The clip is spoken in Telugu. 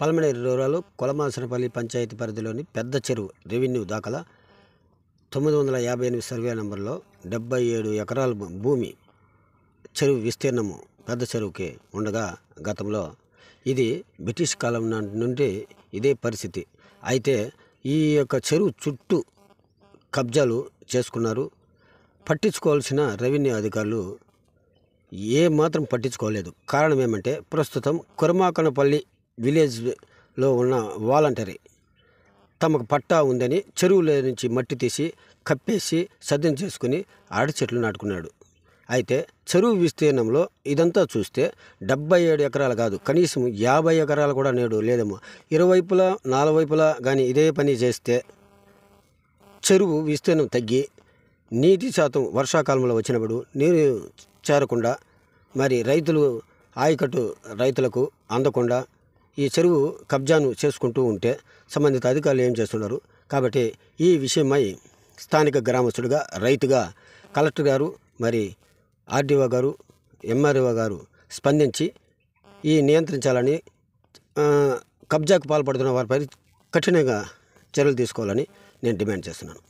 పల్మనేరు రూరల్ కొలమాసనపల్లి పంచాయతీ పరిధిలోని పెద్ద చెరువు రెవెన్యూ దాఖలా 958 సర్వే నంబర్లో 77 ఎకరాల భూమి చెరువు విస్తీర్ణము పెద్ద చెరువుకి ఉండగా గతంలో ఇది బ్రిటిష్ కాలం నుండి ఇదే పరిస్థితి. అయితే ఈ యొక్క చెరువు చుట్టూ కబ్జాలు చేసుకున్నారు. పట్టించుకోవాల్సిన రెవెన్యూ అధికారులు ఏ మాత్రం పట్టించుకోలేదు. కారణం ఏమంటే ప్రస్తుతం కురమాకనపల్లి విలేజ్లో ఉన్న వాలంటరీ తమకు పట్టా ఉందని చెరువులో నుంచి మట్టి తీసి కప్పేసి సద్యం చేసుకుని అరటి చెట్లు నాటుకున్నాడు. అయితే చెరువు విస్తీర్ణంలో ఇదంతా చూస్తే 77 ఎకరాలు కాదు, కనీసం 50 ఎకరాలు కూడా నేడు లేదేమో. ఇరువైపులా 4 వైపులా కానీ ఇదే పని చేస్తే చెరువు విస్తీర్ణం తగ్గి నీటి శాతం వర్షాకాలంలో వచ్చినప్పుడు నీరు చేరకుండా మరి రైతులు ఆయకట్టు రైతులకు అందకుండా ఈ చెరువు కబ్జాను చేసుకుంటూ ఉంటే సంబంధిత అధికారులు ఏం చేస్తున్నారు. కాబట్టి ఈ విషయమై స్థానిక గ్రామస్తుడిగా రైతుగా కలెక్టర్ గారు మరి ఆర్డీఓ గారు ఎంఆర్ఓ గారు స్పందించి ఈ నియంత్రించాలని కబ్జాకు పాల్పడుతున్న వారిపై కఠినంగా చర్యలు తీసుకోవాలని నేను డిమాండ్ చేస్తున్నాను.